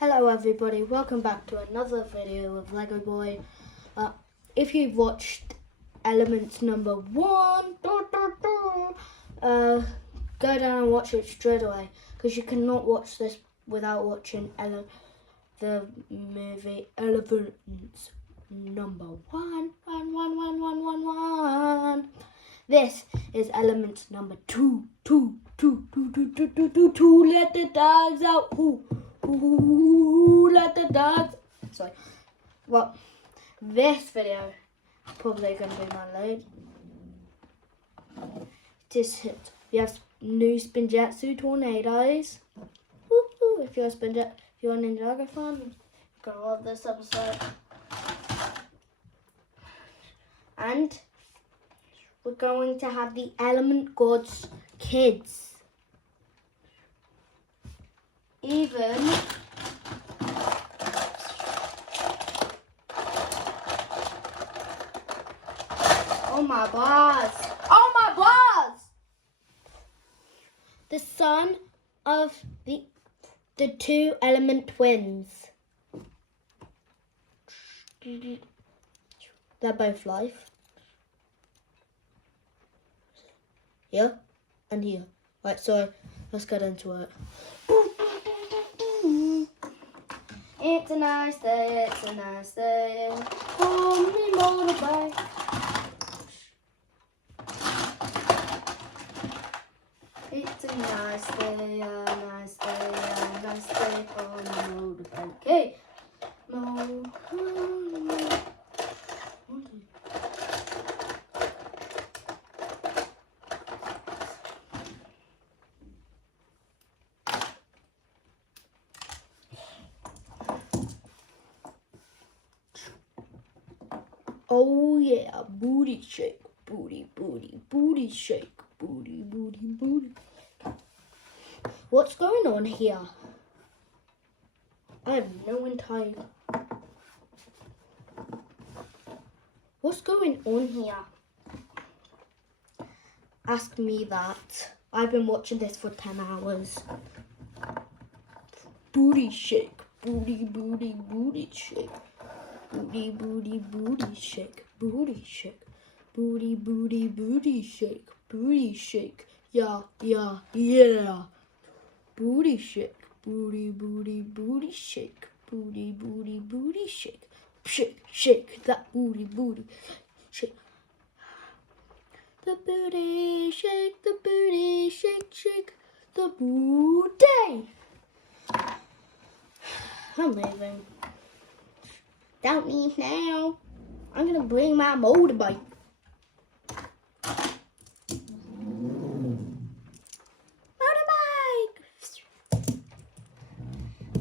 Hello everybody, welcome back to another video of Lego Boy. If you've watched Elements number 1, go down and watch it straight away, because you cannot watch this without watching the movie Elements number 1. This is Elements number 2. Let the dogs out. Let the dogs. Sorry. Well, this video is probably going to be my load. Just hit. We have new Spinjitzu tornadoes. Woo-hoo. If you're a Ninjago fan, you're gonna love this episode. And we're going to have the Element Gods kids. Even oh my balls! The son of the two element twins. They're both life. Here and here. Right, so let's get into it. It's a nice day, it's a nice day on the motorbike. It's a nice day, a nice day, a nice day on the motorbike. Hey, oh yeah, booty shake, booty shake, booty. What's going on here? I have no entire. What's going on here? Ask me that. I've been watching this for 10 hours. Booty shake, booty shake. Booty shake, booty shake, booty shake, yeah. Booty shake, booty shake, booty shake, shake that booty shake. The booty shake, shake the booty. I'm leaving. Don't leave now. I'm gonna bring my motorbike. Motorbike!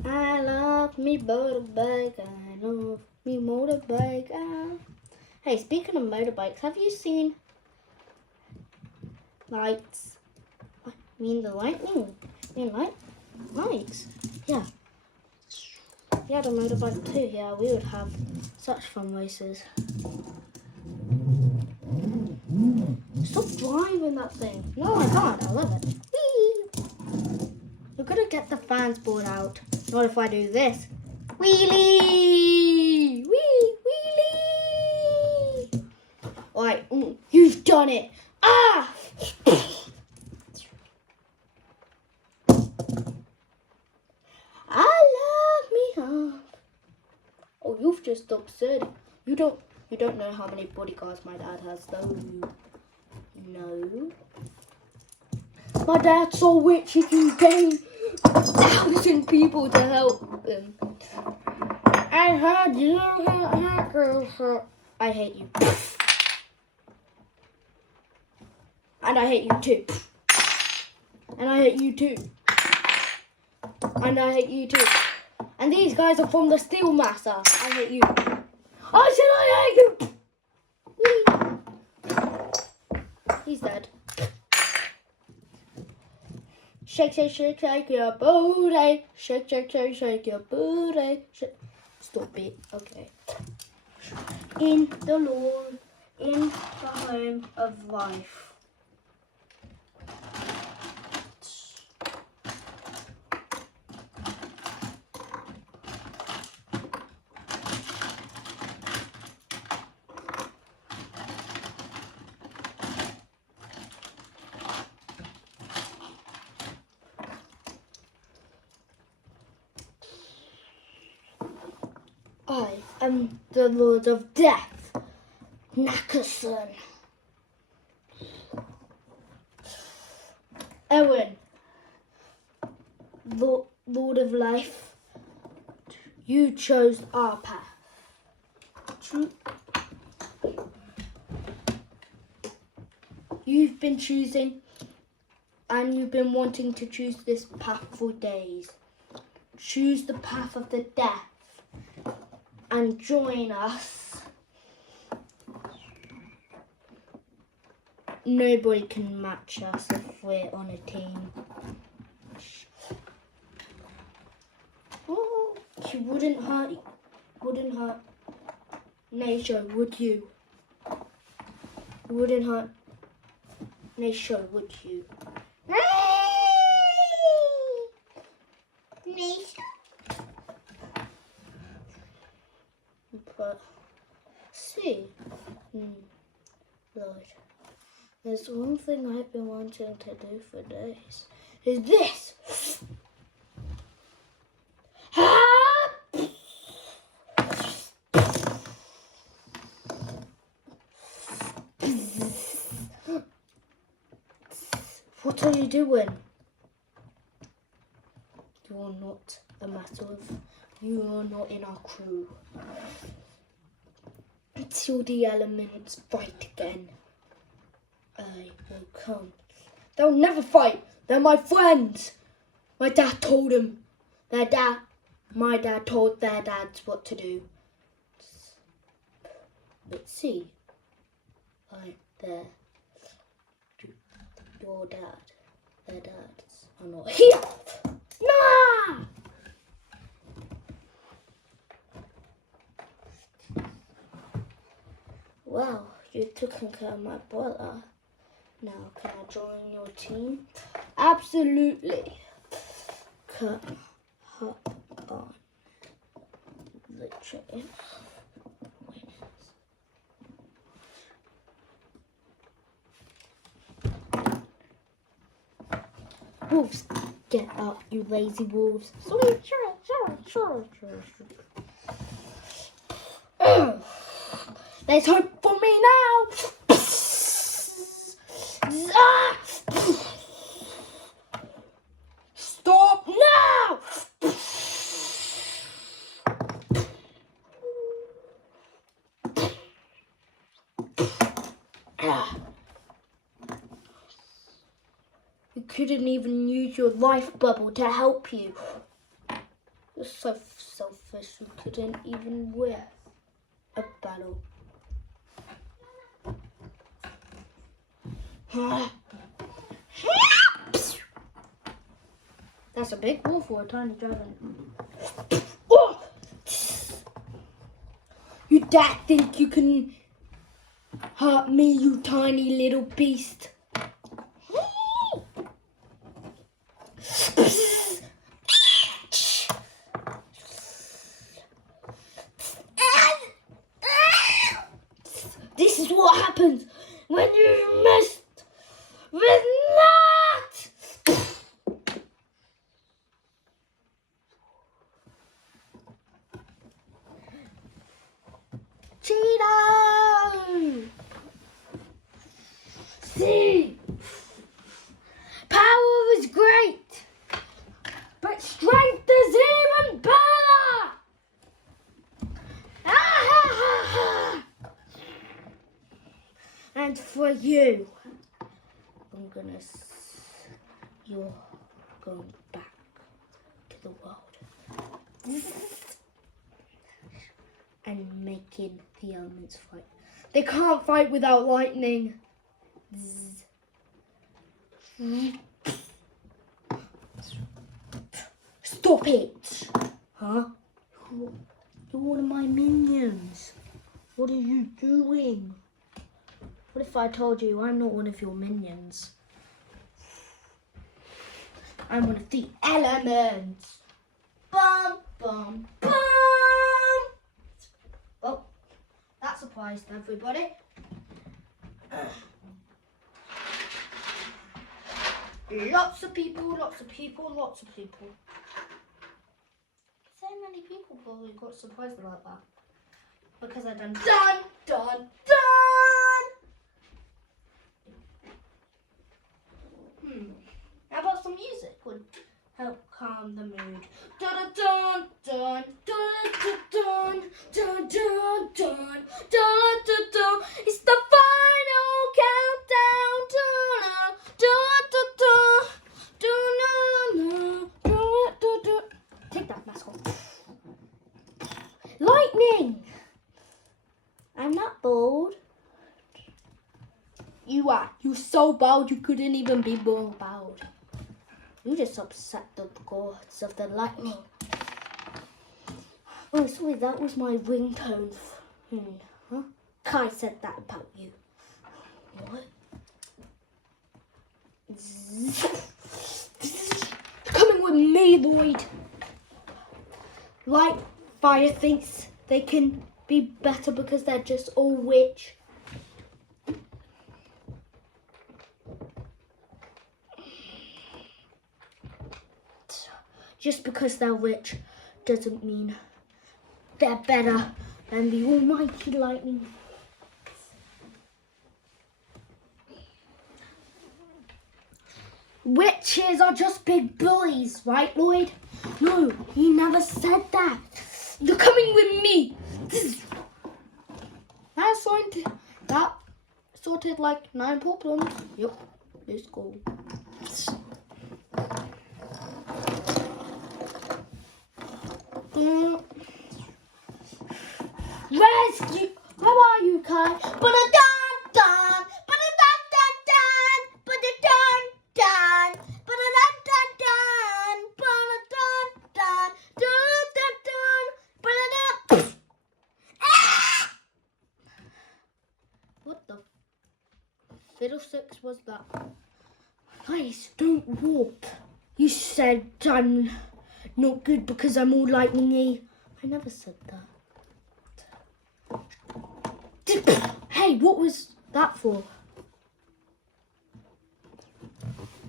I love me motorbike. I love me motorbike. Hey, speaking of motorbikes, have you seen lights? I mean the lightning. Lights. Yeah. If you had a motorbike too here, we would have such fun races. Stop driving that thing. No, I can't. I love it. Whee! You're going to get the fans board out. Not if I do this. Wheelie! Wheelie! Alright, you've done it. Ah! Oh, you've just upset. You don't know how many bodyguards my dad has, though. No. My dad's so rich he can gain 1,000 people to help him. I heard you hackers. I hate you. And I hate you too. And I hate you too. And I hate you too. And these guys are from the Steel Master. I hate you. I said I hate you. He's dead. Shake your booty. Shake your booty. Stop it. Okay. In the Lord, in the home of life. I am the Lord of Death, Nackerson. Owen, Lord of Life, you chose our path. You've been choosing, and you've been wanting to choose this path for days. Choose the path of the death and join us. Nobody can match us if we're on a team. Oh, you wouldn't hurt nature, would you? You wouldn't hurt nature, would you? Nature? But see, Lord, there's one thing I've been wanting to do for days. Is this? What are you doing? You're not a matter of. You are not in our crew. Until the elements fight again, I will come. They'll never fight. They're my friends. My dad told them. My dad told their dads what to do. But see, I'm there. Your dad, their dads are not here. Nah! Well, you've taken care of my brother. Now, can I join your team? Absolutely. Come, hop on the train. Wolves, get up, you lazy wolves. Sure. There's hope for me now. Stop now. You couldn't even use your life bubble to help you. You're so selfish, you couldn't even win a battle. That's a big ball for a tiny dragon. Oh! You dare think you can hurt me, you tiny little beast? This is what happens when you messed with Matt! Cheeto! See? Power is great, but strength is even better! And for you, you're going back to the world and making the elements fight. They can't fight without lightning. Stop it! Huh? You're one of my minions. What are you doing? What if I told you I'm not one of your minions? I'm one of the elements. Bum, bum, bum. Well, that surprised everybody. Lots of people. many people probably got surprised about that. Because I done Dun, dun, dun! How about some music would help calm the mood? Dun dun dun dun dun dun dun dun dun dun dun. It's the final countdown. Dun, dun, dun, dun, dun, dun, dun, dun. Take that mask off. Lightning! I'm not bold. You are. You're so bold you couldn't even be more bold. You just upset the gods of the lightning. Oh, sorry, that was my ringtone. Huh? Kai said that about you. What? Coming with me, Lloyd. Light fire thinks they can be better because they're just all witch. Just because they're rich doesn't mean they're better than the almighty lightning. Witches are just big bullies, right, Lloyd? No, he never said that. You're coming with me. That sorted like 9 problems. Yep, let's go. Rescue! How are you, Kai? Ba-da-dun-dun! Ba-da-dun-dun-dun! Ba-da-dun-dun! Ba-da-dun-dun-dun! Ba-da-dun-dun! Dun-dun-dun! Ba-da-dun! Ah! What the fiddlesticks was that? Guys, don't walk. You said I'm not good because I'm all lightning-y. I never said that. Hey, what was that for?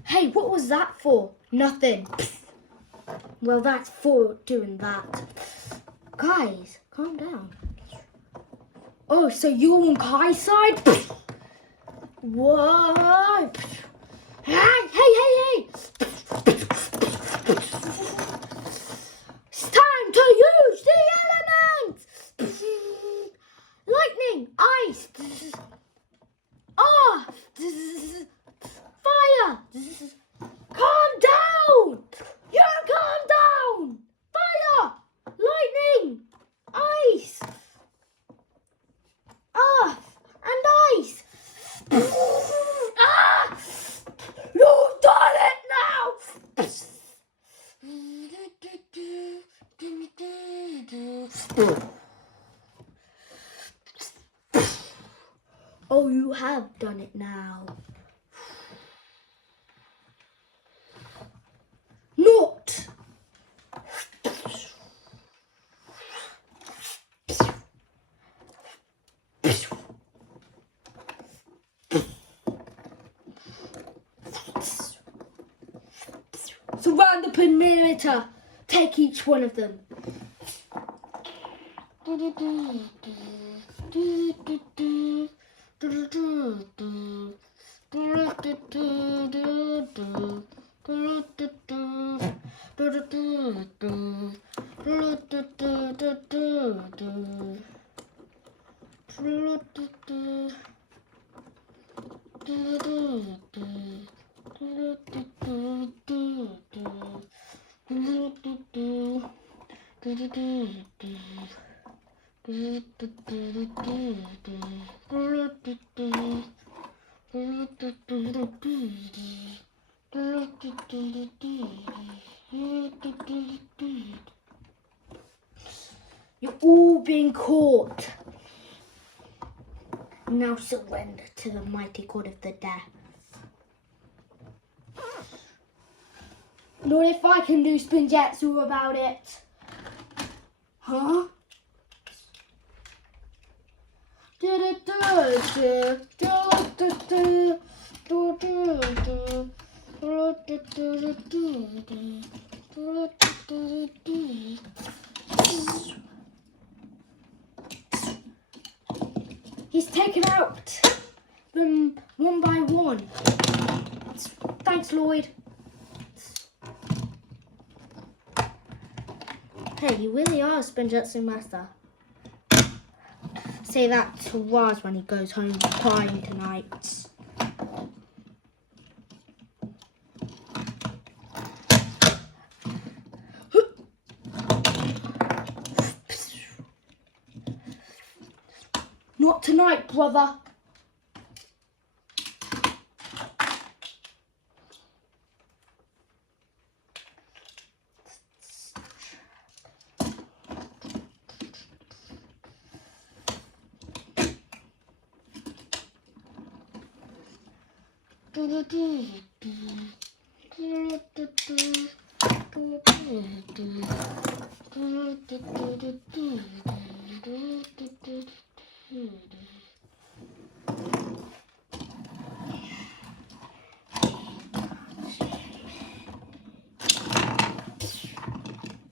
Hey, what was that for? Nothing. Well, that's for doing that. Guys, calm down. Oh, so you're on Kai's side? Whoa. Hey, hey, hey, hey. It's time to use the elements. Lightning, ice, fire. Calm down. You calm down. Fire, lightning, ice, earth, and ice. You've done it now. Oh, you have done it now. Not. Surround the perimeter. Take each one of them. You're all being caught. Now surrender to the mighty god of the death. Not if I can do spinjitzu about it. Huh? on. Thanks, Lloyd. Hey, you really are a Spinjutsu master. Say that to Raz when he goes home crying tonight. Not tonight, brother.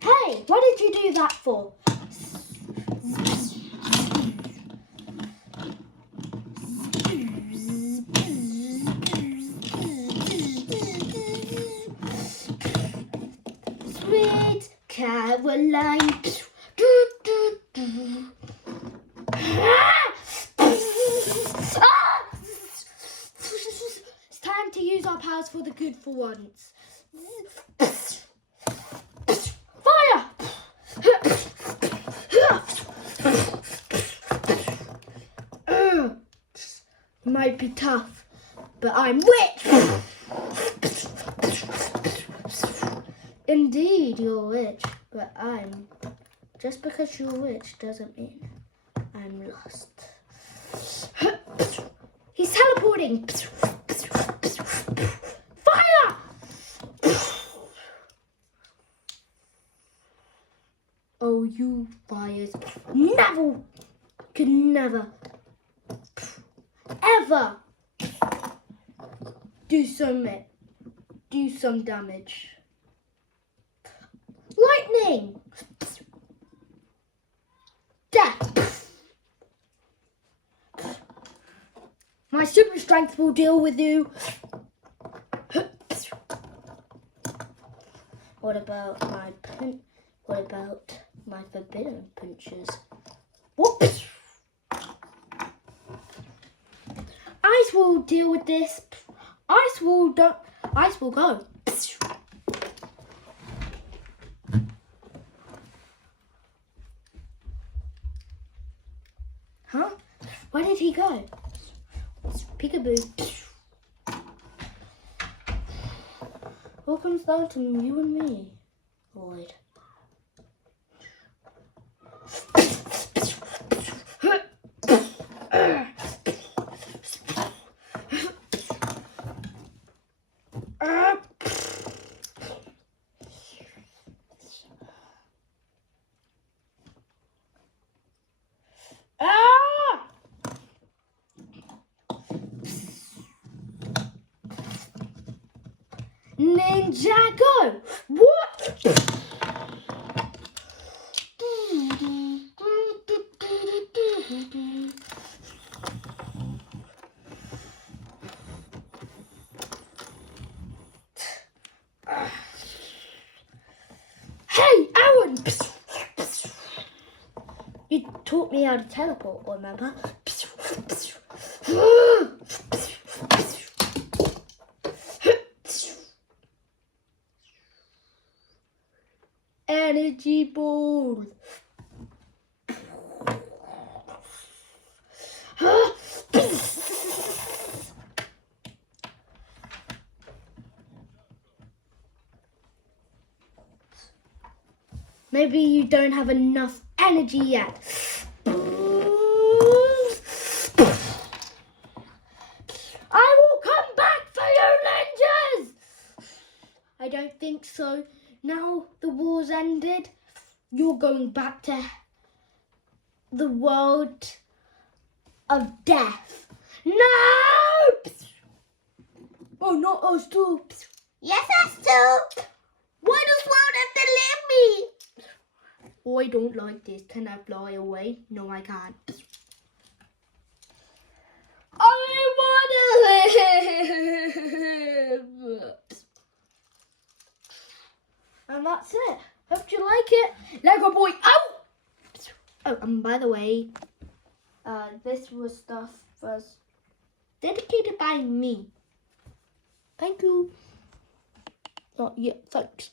Hey, what did you do that for? Sweet Caroline. It's time to use our powers for the good for once. Fire! Might be tough, but I'm witch! Indeed, you're a witch, but just because you're a witch doesn't mean I'm lost. He's teleporting! Fire! Oh, you fires never, ever do some damage. Lightning! Death! My super strength will deal with you. What about my forbidden punches? Whoops! Ice will deal with this. Ice will go. Huh? Where did he go? Peekaboo. All comes down to you and me, Lloyd. Ninjago! What? Hey, Aaron! You taught me how to teleport, remember? Energy ball. Maybe you don't have enough energy yet. I will come back for you, ninjas! I don't think so. Now the war's ended, you're going back to the world of death. No! Oh, not us too. Yes, us too. Why does world have to leave me? Oh, I don't like this. Can I fly away? No, I can't. I want to live. Oh, and by the way, this was dedicated by me. Thank you. Not yet, thanks.